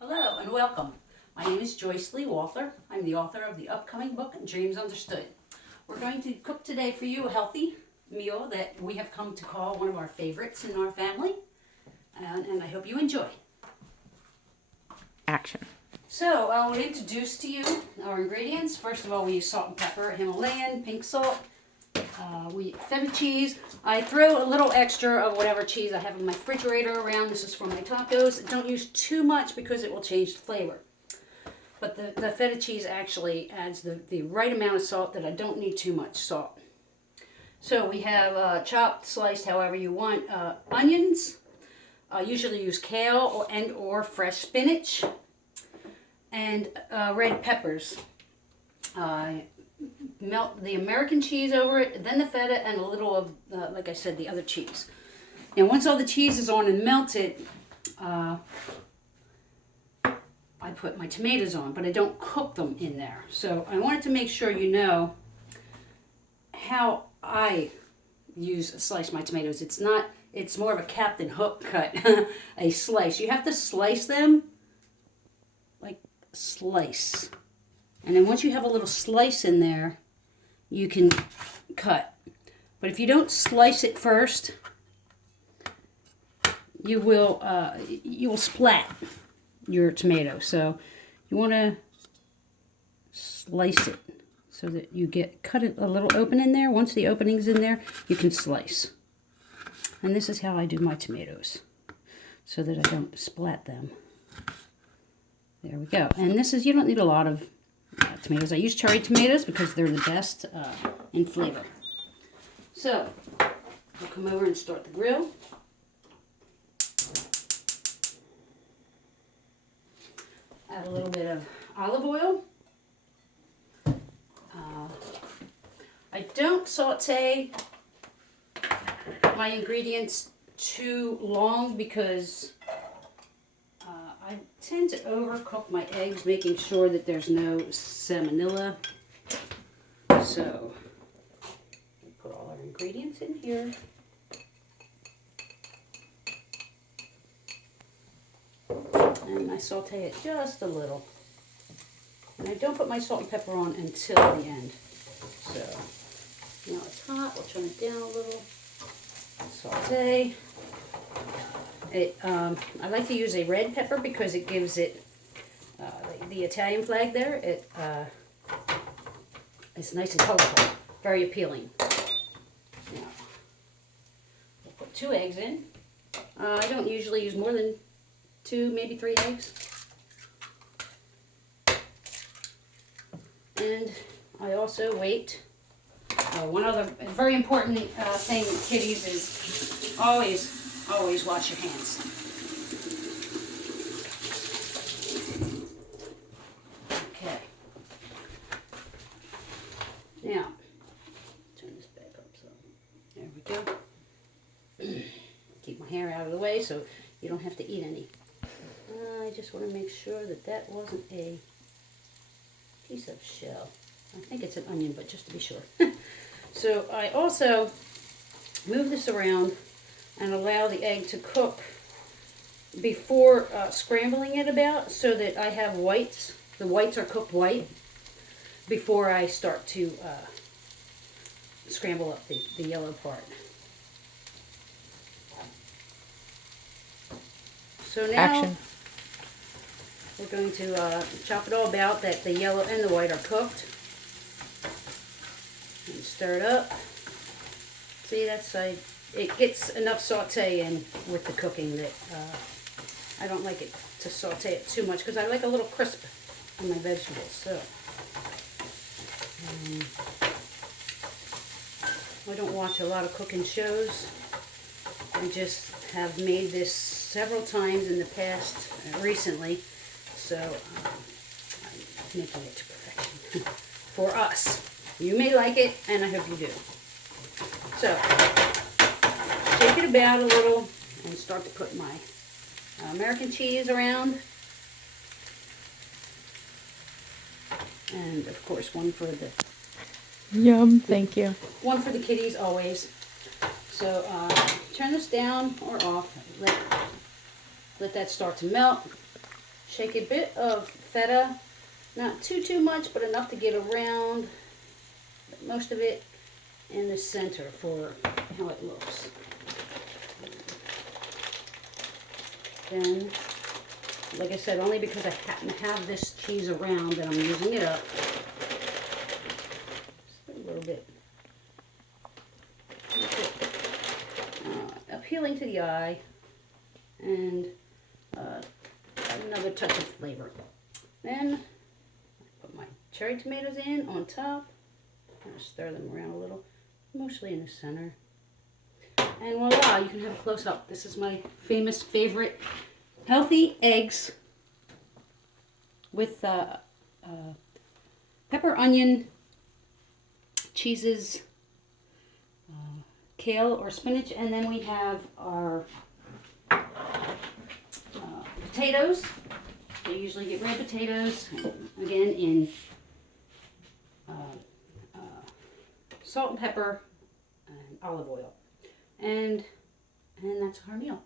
Hello and welcome. My name is Joyce Lee Walther. I'm the author of the upcoming book, Dreams Understood. We're going to cook today for you a healthy meal that we have come to call one of our favorites in our family, and I hope you enjoy. Action. So I will introduce to you our ingredients. First of all, we use salt and pepper, Himalayan, pink salt. We feta cheese. I throw a little extra of whatever cheese I have in my refrigerator around. This is for my tacos. Don't use too much because it will change the flavor. But the feta cheese actually adds the right amount of salt that I don't need too much salt. So we have chopped, sliced however you want, onions. I usually use kale or fresh spinach. And red peppers. Melt the American cheese over it, then the feta, and a little of, like I said, the other cheese. And once all the cheese is on and melted, I put my tomatoes on, but I don't cook them in there. So I wanted to make sure you know how I slice my tomatoes. It's more of a Captain Hook cut, a slice. You have to slice them like slice. And then once you have a little slice in there, you can cut. But if you don't slice it first, you will splat your tomato. So you want to slice it so that you cut it a little open in there. Once the opening's in there, you can slice. And this is how I do my tomatoes so that I don't splat them. There we go. And you don't need a lot of tomatoes. I use cherry tomatoes because they're the best in flavor. So, we'll come over and start the grill. Add a little bit of olive oil. I don't saute my ingredients too long because I tend to overcook my eggs, making sure that there's no salmonella. So, we put all our ingredients in here. And I saute it just a little. And I don't put my salt and pepper on until the end. So, now it's hot, we'll turn it down a little. Saute. I like to use a red pepper because it gives it the Italian flag there. It's nice and colorful, very appealing. Now, we'll put 2 eggs in. I don't usually use more than 2, maybe 3 eggs. And I also wait. One other very important thing with kitties is always wash your hands. Okay. Now, turn this back up so there we go. Keep my hair out of the way so you don't have to eat any. I just want to make sure that wasn't a piece of shell. I think it's an onion, but just to be sure. So I also move this around and allow the egg to cook before scrambling it about so that I have whites. The whites are cooked white before I start to scramble up the yellow part. So now Action. We're going to chop it all about that the yellow and the white are cooked. And stir it up. See, it gets enough saute in with the cooking that I don't like it to saute it too much because I like a little crisp on my vegetables. So I don't watch a lot of cooking shows. I just have made this several times in the past, recently. So I'm making it to perfection for us. You may like it, and I hope you do. So, shake it about a little and start to put my American cheese around. And, of course, one for the... Yum, thank you. One for the kitties, always. So, turn this down or off. Let that start to melt. Shake a bit of feta, not too much, but enough to get around most of it in the center for how it looks. Then, like I said, only because I happen to have this cheese around that I'm using it up. Just a little bit. Appealing to the eye, and another touch of flavor. Then I put my cherry tomatoes in on top. I'm going to stir them around a little, mostly in the center. And voila, you can have a close-up. This is my famous favorite healthy eggs with pepper, onion, cheeses, kale or spinach, and then we have our potatoes. I usually get red potatoes, again in salt and pepper and olive oil, and that's our meal.